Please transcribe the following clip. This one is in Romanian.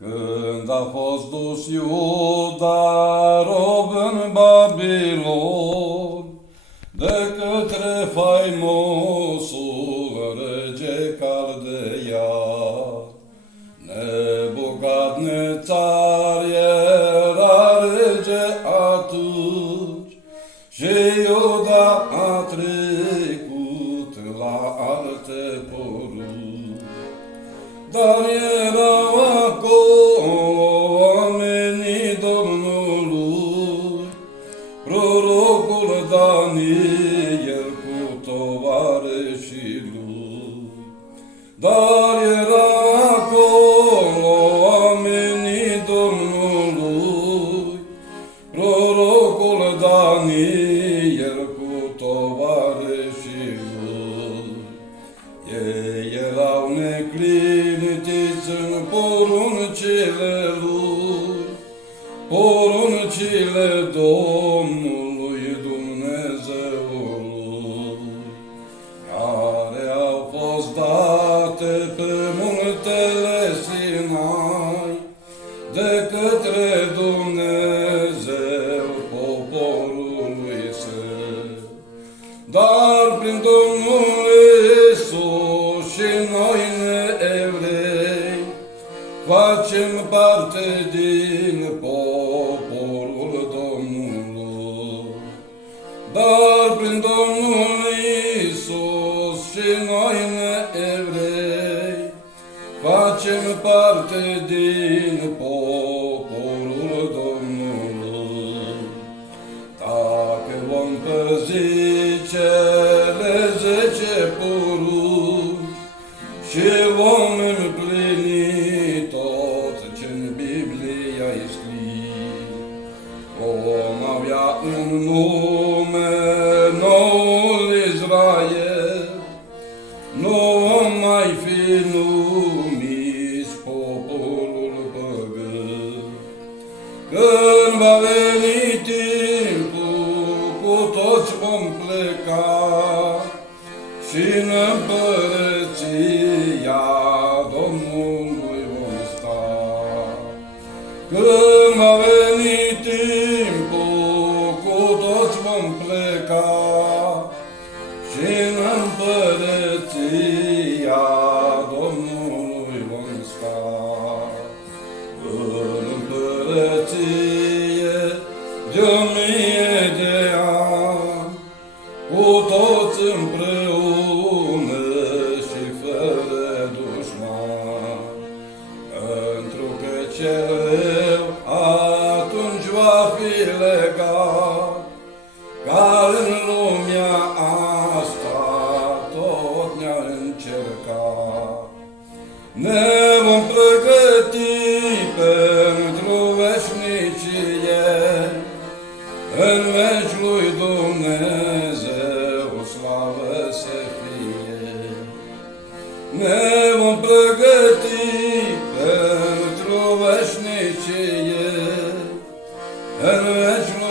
Când a fost dus Iuda rob în Babilon, de către faimosul rege Caldeia, Nebucadnețar era rege atunci și Iuda a trecut la alte porunci. Dar erau acolo oamenii Domnului, prorocul Daniel cu tovarășii lui. Dar erau acolo oamenii Domnului, prorocul Daniel cu tovarășii lui. Ei erau neclintiți în poruncile lui, poruncile Domnului Dumnezeului, care au fost date pe muntele Sinai de către Dumnezeu poporului său. Dar prin Domnul Iisus și noi neevrei facem parte din poporul Domnului. Dar prin Domnul Iisus și noi neevrei facem parte din poporul Domnului. Dacă vom păzi cele 10 porunci și vom împlini tot ce-n Biblie-i scris, vom avea un nume noul Israel, nu vom mai fi numiți poporul păgân. Când va veni timpul, cu toți vom pleca și în împărăția Domnului vom sta. Când va veni timpul, cu toți vom pleca și în împărăția Domnului vom sta. În împărăție de 1000 de ani, cu toți împreună și fără dușman, pentru că cel rău atunci va fi legat, ca în lumea asta tot ne-a încercat. Ne vom pregăti pentru veșnicie, în veci lui Dumnezeu slavă să fie. Ne vom pregăti pentru veșnicie, în veci lui